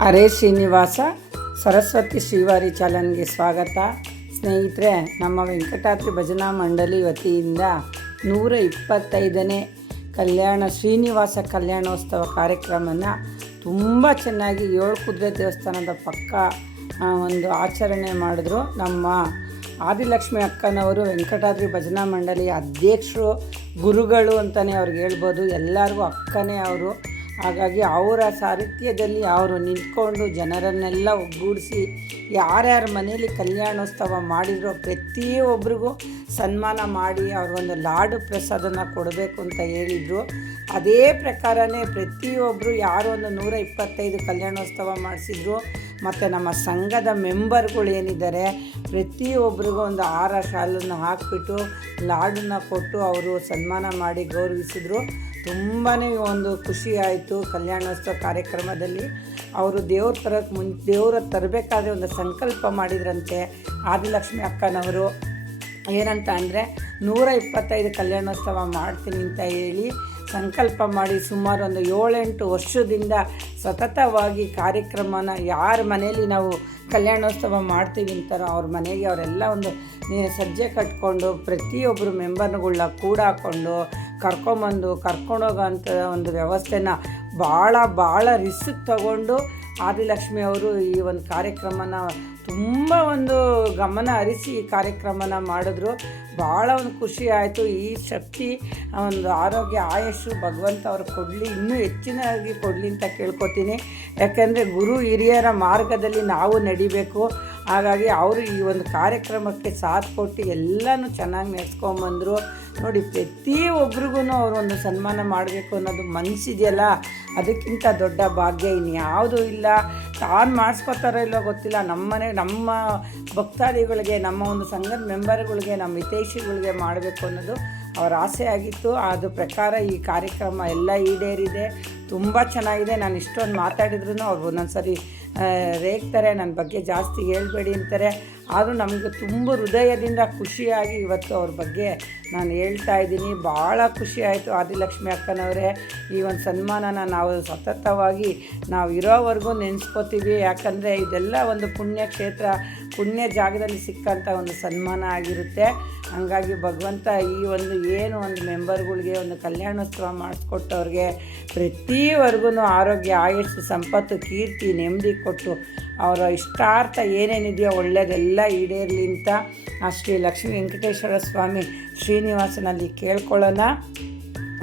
ಹರೇ ಶ್ರೀನಿವಾಸ ಸರಸ್ವತಿ ಶ್ರೀವಾರಿ ಚಾನಲ್ಗೆ ಸ್ವಾಗತ. ಸ್ನೇಹಿತರೆ, ನಮ್ಮ ವೆಂಕಟಾದ್ರಿ ಭಜನಾ ಮಂಡಳಿ ವತಿಯಿಂದ 125ನೇ ಶ್ರೀನಿವಾಸ ಕಲ್ಯಾಣೋತ್ಸವ ಕಾರ್ಯಕ್ರಮನ ತುಂಬ ಚೆನ್ನಾಗಿ 7 ಕುದುರೆ ದೇವಸ್ಥಾನದ ಪಕ್ಕ ಒಂದು ಆಚರಣೆ ಮಾಡಿದ್ರು. ನಮ್ಮ ಆದಿಲಕ್ಷ್ಮಿ ಅಕ್ಕನವರು ವೆಂಕಟಾದ್ರಿ ಭಜನಾ ಮಂಡಳಿಯ ಅಧ್ಯಕ್ಷರು, ಗುರುಗಳು ಅಂತಲೇ ಅವ್ರಿಗೆ ಹೇಳ್ಬೋದು. ಎಲ್ಲರಿಗೂ ಅಕ್ಕನೇ ಅವರು. ಹಾಗಾಗಿ ಅವರ ಸಾರಥ್ಯದಲ್ಲಿ ಅವರು ನಿಂತ್ಕೊಂಡು ಜನರನ್ನೆಲ್ಲ ಒಗ್ಗೂಡಿಸಿ ಯಾರ್ಯಾರ ಮನೆಯಲ್ಲಿ ಕಲ್ಯಾಣೋತ್ಸವ ಮಾಡಿದ್ರೋ ಪ್ರತಿಯೊಬ್ಬರಿಗೂ ಸನ್ಮಾನ ಮಾಡಿ ಅವ್ರಿಗೊಂದು ಲಾಡು ಪ್ರಸಾದನ ಕೊಡಬೇಕು ಅಂತ ಹೇಳಿದರು. ಅದೇ ಪ್ರಕಾರನೇ ಪ್ರತಿಯೊಬ್ಬರು ಯಾರು ಒಂದು 125 ಕಲ್ಯಾಣೋತ್ಸವ ಮಾಡಿಸಿದ್ರು. ಮತ್ತು ನಮ್ಮ ಸಂಘದ ಮೆಂಬರ್ಗಳು ಏನಿದ್ದಾರೆ ಪ್ರತಿಯೊಬ್ಬರಿಗೂ ಒಂದು ಹಾರ ಶಾಲನ್ನು ಹಾಕಿಬಿಟ್ಟು ಲಾಡನ್ನ ಕೊಟ್ಟು ಅವರು ಸನ್ಮಾನ ಮಾಡಿ ಗೌರವಿಸಿದ್ರು. ತುಂಬಾ ಒಂದು ಖುಷಿ ಆಯಿತು. ಕಲ್ಯಾಣೋತ್ಸವ ಕಾರ್ಯಕ್ರಮದಲ್ಲಿ ಅವರು ದೇವ್ರ ತರಬೇಕಾದ್ರೆ ಒಂದು ಸಂಕಲ್ಪ ಮಾಡಿದ್ರಂತೆ ಆದಿಲಕ್ಷ್ಮಿ ಅಕ್ಕನವರು. ಏನಂತ ಅಂದರೆ 125 ಕಲ್ಯಾಣೋತ್ಸವ ಮಾಡ್ತೀನಿ ಅಂತ ಹೇಳಿ ಸಂಕಲ್ಪ ಮಾಡಿ ಸುಮಾರು ಒಂದು 7-8 ವರ್ಷದಿಂದ ಸತತವಾಗಿ ಕಾರ್ಯಕ್ರಮನ ಯಾರ ಮನೆಯಲ್ಲಿ ನಾವು ಕಲ್ಯಾಣೋತ್ಸವ ಮಾಡ್ತೀವಿ ಅಂತಾರೋ ಅವ್ರ ಮನೆಗೆ ಅವರೆಲ್ಲ ಒಂದು ಸಜ್ಜೆ ಕಟ್ಕೊಂಡು ಪ್ರತಿಯೊಬ್ಬರು ಮೆಂಬರ್ಗಳನ್ನ ಕೂಡ ಹಾಕ್ಕೊಂಡು ಕರ್ಕೊಂಡೋಗೋ ಅಂಥ ಒಂದು ವ್ಯವಸ್ಥೆನ ಭಾಳ ರಿಸ್ಕ್ ತಗೊಂಡು ಆದಿಲಕ್ಷ್ಮಿ ಅವರು ಈ ಒಂದು ಕಾರ್ಯಕ್ರಮನ ತುಂಬ ಒಂದು ಗಮನ ಹರಿಸಿ ಈ ಕಾರ್ಯಕ್ರಮನ ಮಾಡಿದ್ರು. ಭಾಳ ಒಂದು ಖುಷಿ ಆಯಿತು. ಈ ಶಕ್ತಿ ಒಂದು ಆರೋಗ್ಯ ಆಯುಷು ಭಗವಂತ ಅವರು ಕೊಡಲಿ, ಇನ್ನೂ ಹೆಚ್ಚಿನಾಗಿ ಕೊಡಲಿ ಅಂತ ಕೇಳ್ಕೊತೀನಿ. ಯಾಕೆಂದರೆ ಗುರು ಹಿರಿಯರ ಮಾರ್ಗದಲ್ಲಿ ನಾವು ನಡಿಬೇಕು. ಹಾಗಾಗಿ ಅವರು ಈ ಒಂದು ಕಾರ್ಯಕ್ರಮಕ್ಕೆ ಸಾಥ್ ಕೊಟ್ಟು ಎಲ್ಲನೂ ಚೆನ್ನಾಗಿ ನಡೆಸ್ಕೊಂಬಂದರು. ನೋಡಿ, ಪ್ರತಿಯೊಬ್ಬರಿಗೂ ಅವರೊಂದು ಸನ್ಮಾನ ಮಾಡಬೇಕು ಅನ್ನೋದು ಮನಸ್ಸಿದೆಯಲ್ಲ, ಅದಕ್ಕಿಂತ ದೊಡ್ಡ ಭಾಗ್ಯ ಇನ್ಯಾವುದೂ ಇಲ್ಲ. ತಾನು ಮಾಡಿಸ್ಕೊತಾರೋ ಇಲ್ಲೋ ಗೊತ್ತಿಲ್ಲ, ನಮ್ಮ ಭಕ್ತಾದಿಗಳಿಗೆ, ನಮ್ಮ ಒಂದು ಸಂಘದ ಮೆಂಬರ್ಗಳಿಗೆ, ನಮ್ಮ ಹಿತೈಷಿಗಳಿಗೆ ಮಾಡಬೇಕು ಅನ್ನೋದು ಅವರ ಆಸೆ ಆಗಿತ್ತು. ಅದು ಪ್ರಕಾರ ಈ ಕಾರ್ಯಕ್ರಮ ಎಲ್ಲ ಈಡೇರಿದೆ. ತುಂಬ ಚೆನ್ನಾಗಿದೆ. ನಾನು ಇಷ್ಟೊಂದು ಮಾತಾಡಿದ್ರು ಅವ್ರು ಒಂದೊಂದು ಸರಿ ರೇಗ್ತಾರೆ, ನನ್ನ ಬಗ್ಗೆ ಜಾಸ್ತಿ ಹೇಳ್ಬೇಡಿ ಅಂತಾರೆ. ಆದರೂ ನಮಗೆ ತುಂಬ ಹೃದಯದಿಂದ ಖುಷಿಯಾಗಿ ಇವತ್ತು ಅವ್ರ ಬಗ್ಗೆ ನಾನು ಹೇಳ್ತಾ ಇದ್ದೀನಿ. ಭಾಳ ಖುಷಿ ಆಯಿತು. ಆದಿಲಕ್ಷ್ಮಿ ಅಕ್ಕನವರೇ, ಈ ಒಂದು ಸನ್ಮಾನನ ನಾವು ಸತತವಾಗಿ ನಾವು ಇರೋವರೆಗೂ ನೆನೆಸ್ಕೋತೀವಿ. ಯಾಕಂದರೆ ಇದೆಲ್ಲ ಒಂದು ಪುಣ್ಯಕ್ಷೇತ್ರ, ಪುಣ್ಯ ಜಾಗದಲ್ಲಿ ಸಿಕ್ಕಂಥ ಒಂದು ಸನ್ಮಾನ ಆಗಿರುತ್ತೆ. ಹಾಗಾಗಿ ಭಗವಂತ ಈ ಒಂದು ಏನು ಒಂದು ಮೆಂಬರ್ಗಳಿಗೆ ಒಂದು ಕಲ್ಯಾಣೋತ್ಸವ ಮಾಡಿಸ್ಕೊಟ್ಟವ್ರಿಗೆ ಪ್ರತಿವರೆಗೂ ಆರೋಗ್ಯ ಆಯುಷ್ಯ ಸಂಪತ್ತು ಕೀರ್ತಿ ನೆಮ್ಮದಿ ಕೊಟ್ಟು ಅವರ ಇಷ್ಟಾರ್ಥ ಏನೇನಿದೆಯೋ ಒಳ್ಳೆಯದೆಲ್ಲ ಈಡೇರಲಿ ಅಂತ ಶ್ರೀ ಲಕ್ಷ್ಮೀ ವೆಂಕಟೇಶ್ವರ ಸ್ವಾಮಿ ಶ್ರೀನಿವಾಸನಲ್ಲಿ ಕೇಳ್ಕೊಳ್ಳೋಣ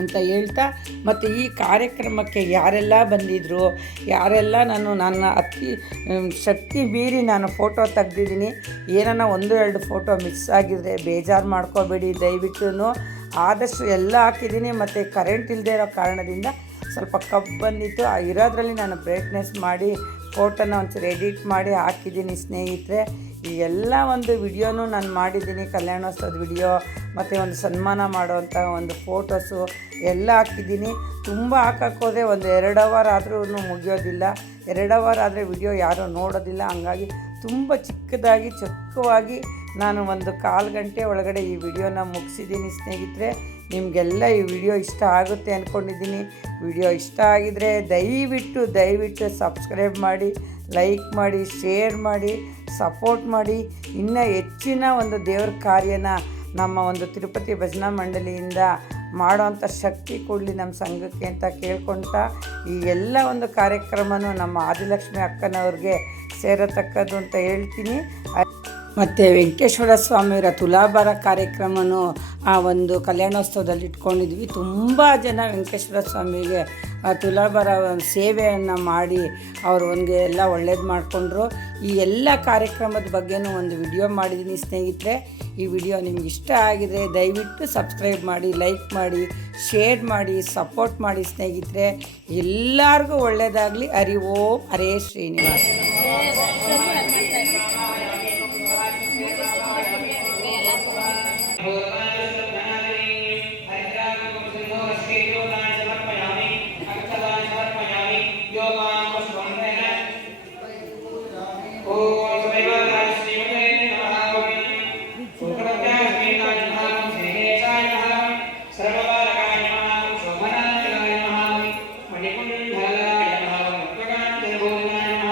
ಅಂತ ಹೇಳ್ತಾ, ಮತ್ತು ಈ ಕಾರ್ಯಕ್ರಮಕ್ಕೆ ಯಾರೆಲ್ಲ ಬಂದಿದ್ದರು, ಯಾರೆಲ್ಲ ನನ್ನ ಅತಿ ಶಕ್ತಿ ಮೀರಿ ನಾನು ಫೋಟೋ ತೆಗ್ದಿದ್ದೀನಿ. ಏನಾನ 1-2 ಫೋಟೋ ಮಿಸ್ ಆಗಿದ್ರೆ ಬೇಜಾರು ಮಾಡ್ಕೋಬೇಡಿ ದಯವಿಟ್ಟು. ಆದಷ್ಟು ಎಲ್ಲ ಹಾಕಿದ್ದೀನಿ. ಮತ್ತು ಕರೆಂಟ್ ಇಲ್ಲದೆ ಇರೋ ಕಾರಣದಿಂದ ಸ್ವಲ್ಪ ಕಬ್ಬು ಬಂದಿತ್ತು. ಇರೋದ್ರಲ್ಲಿ ನಾನು ಬ್ರೈಟ್ನೆಸ್ ಮಾಡಿ ಫೋಟೋನ ಒಂಚೂರು ಎಡಿಟ್ ಮಾಡಿ ಹಾಕಿದ್ದೀನಿ ಸ್ನೇಹಿತರೆ. ಈ ಎಲ್ಲ ಒಂದು ವಿಡಿಯೋನೂ ನಾನು ಮಾಡಿದ್ದೀನಿ, ಕಲ್ಯಾಣೋತ್ಸವದ ವಿಡಿಯೋ ಮತ್ತು ಒಂದು ಸನ್ಮಾನ ಮಾಡೋವಂಥ ಒಂದು ಫೋಟೋಸು ಎಲ್ಲ ಹಾಕಿದ್ದೀನಿ. ತುಂಬ ಹಾಕೋಕ್ಕೋದ್ರೆ ಒಂದು 2 ಅವರ್ ಆದರೂ ಮುಗಿಯೋದಿಲ್ಲ. 2 ಅವರ್ ಆದರೆ ವಿಡಿಯೋ ಯಾರೂ ನೋಡೋದಿಲ್ಲ. ಹಂಗಾಗಿ ತುಂಬ ಚೊಕ್ಕವಾಗಿ ನಾನು ಒಂದು 1/4 ಗಂಟೆ ಒಳಗಡೆ ಈ ವಿಡಿಯೋನ ಮುಗಿಸಿದ್ದೀನಿ ಸ್ನೇಹಿತರೆ. ನಿಮಗೆಲ್ಲ ಈ ವಿಡಿಯೋ ಇಷ್ಟ ಆಗುತ್ತೆ ಅಂದ್ಕೊಂಡಿದ್ದೀನಿ. ವಿಡಿಯೋ ಇಷ್ಟ ಆಗಿದರೆ ದಯವಿಟ್ಟು ಸಬ್ಸ್ಕ್ರೈಬ್ ಮಾಡಿ, ಲೈಕ್ ಮಾಡಿ, ಶೇರ್ ಮಾಡಿ, ಸಪೋರ್ಟ್ ಮಾಡಿ. ಇನ್ನೂ ಹೆಚ್ಚಿನ ಒಂದು ದೇವ್ರ ಕಾರ್ಯನ ನಮ್ಮ ಒಂದು ತಿರುಪತಿ ಭಜನಾ ಮಂಡಳಿಯಿಂದ ಮಾಡೋವಂಥ ಶಕ್ತಿ ಕೊಡಲಿ ನಮ್ಮ ಸಂಘಕ್ಕೆ ಅಂತ ಕೇಳ್ಕೊಳ್ತಾ, ಈ ಎಲ್ಲ ಒಂದು ಕಾರ್ಯಕ್ರಮನೂ ನಮ್ಮ ಆದಿಲಕ್ಷ್ಮಿ ಅಕ್ಕನವ್ರಿಗೆ ಸೇರತಕ್ಕದ್ದು ಅಂತ ಹೇಳ್ತೀನಿ. ಮತ್ತು ವೆಂಕಟೇಶ್ವರ ಸ್ವಾಮಿಯವರ ತುಲಾಭಾರ ಕಾರ್ಯಕ್ರಮನೂ ಆ ಒಂದು ಕಲ್ಯಾಣೋತ್ಸವದಲ್ಲಿ ಇಟ್ಕೊಂಡಿದ್ವಿ. ತುಂಬ ಜನ ವೆಂಕಟೇಶ್ವರ ಸ್ವಾಮಿಗೆ ತುಲಾಭಾರ ಸೇವೆಯನ್ನು ಮಾಡಿ ಅವರು ಎಲ್ಲ ಒಳ್ಳೇದು ಮಾಡಿಕೊಂಡ್ರು. ಈ ಎಲ್ಲ ಕಾರ್ಯಕ್ರಮದ ಬಗ್ಗೆನೂ ಒಂದು ವಿಡಿಯೋ ಮಾಡಿದ್ದೀನಿ ಸ್ನೇಹಿತರೆ. ಈ ವಿಡಿಯೋ ನಿಮ್ಗೆ ಇಷ್ಟ ಆಗಿದರೆ ದಯವಿಟ್ಟು ಸಬ್ಸ್ಕ್ರೈಬ್ ಮಾಡಿ, ಲೈಕ್ ಮಾಡಿ, ಶೇರ್ ಮಾಡಿ, ಸಪೋರ್ಟ್ ಮಾಡಿ ಸ್ನೇಹಿತರೆ. ಎಲ್ಲರಿಗೂ ಒಳ್ಳೆಯದಾಗಲಿ. ಹರಿ ಓಂ. ಹರೇ ಶ್ರೀನಿವಾಸ. सर्वबालकाय नमः, मणिकुण्डलाय नमः, मुक्तकाञ्चनभूषणाय नमः,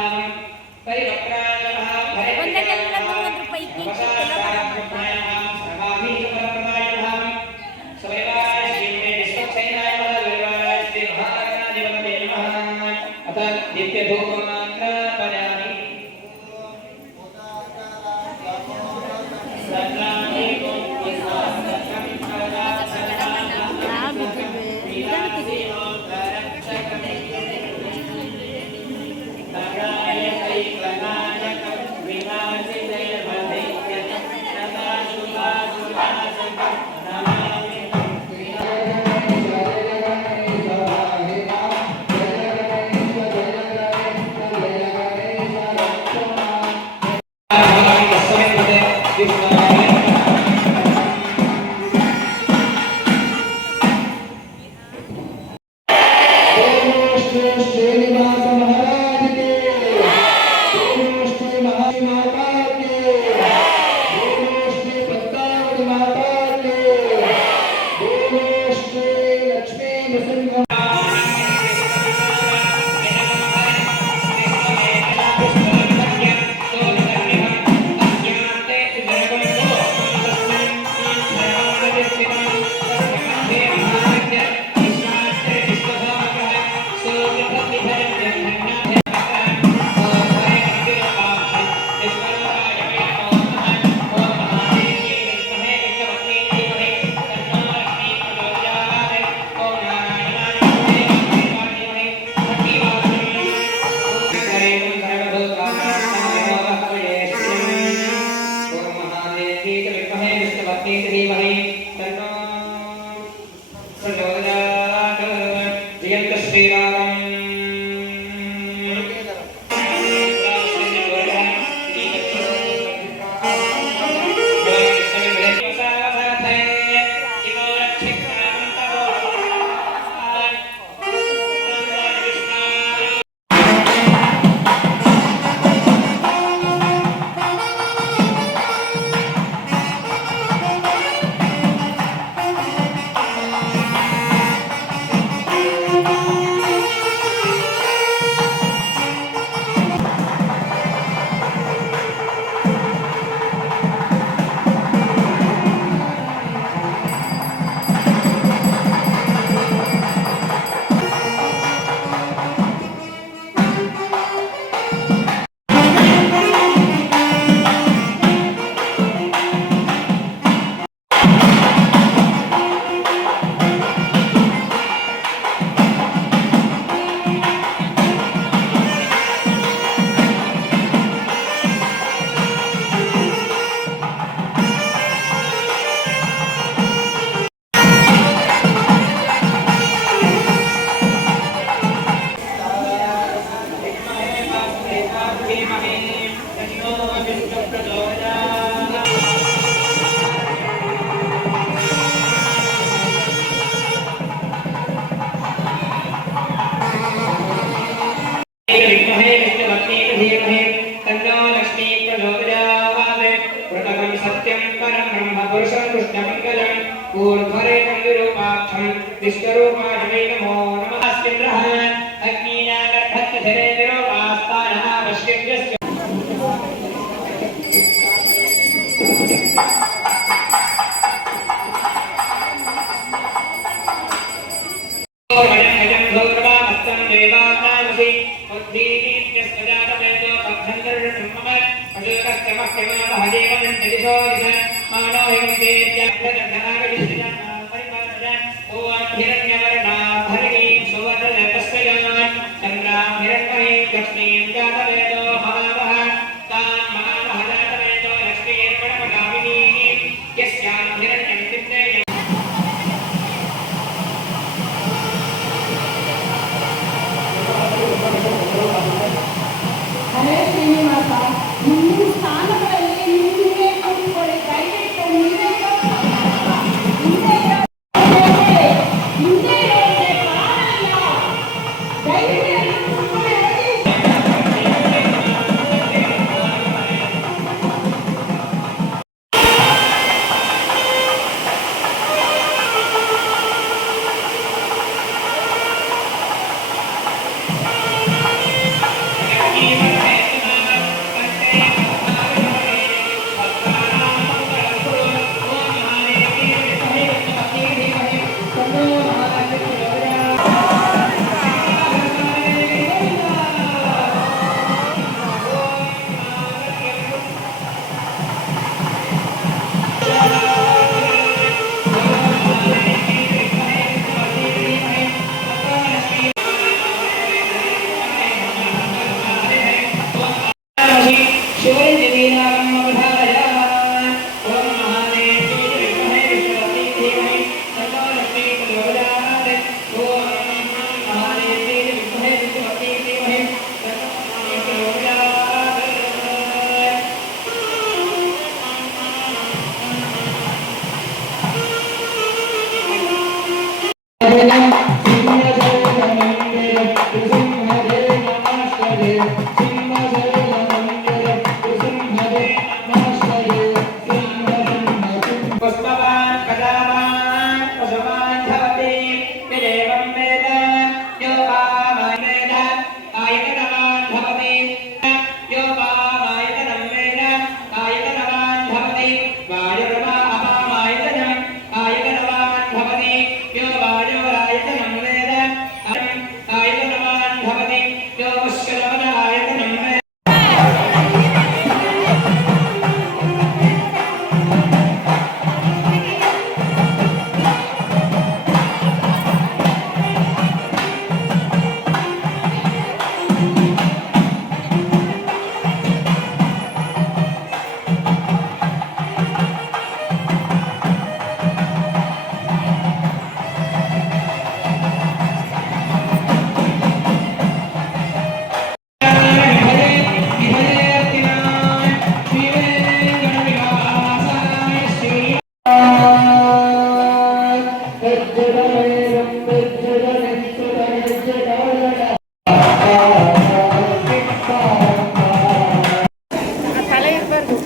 ತಲೆ ಇರಬಾರ್ದು.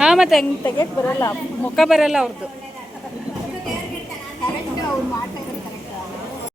ಹಾಂ, ಮತ್ತೆ ಹೆಂಗೆ ತೆಗಿಯಕ್ಕೆ ಬರಲ್ಲ, ಮುಖ ಬರಲ್ಲ ಅವ್ರದ್ದು.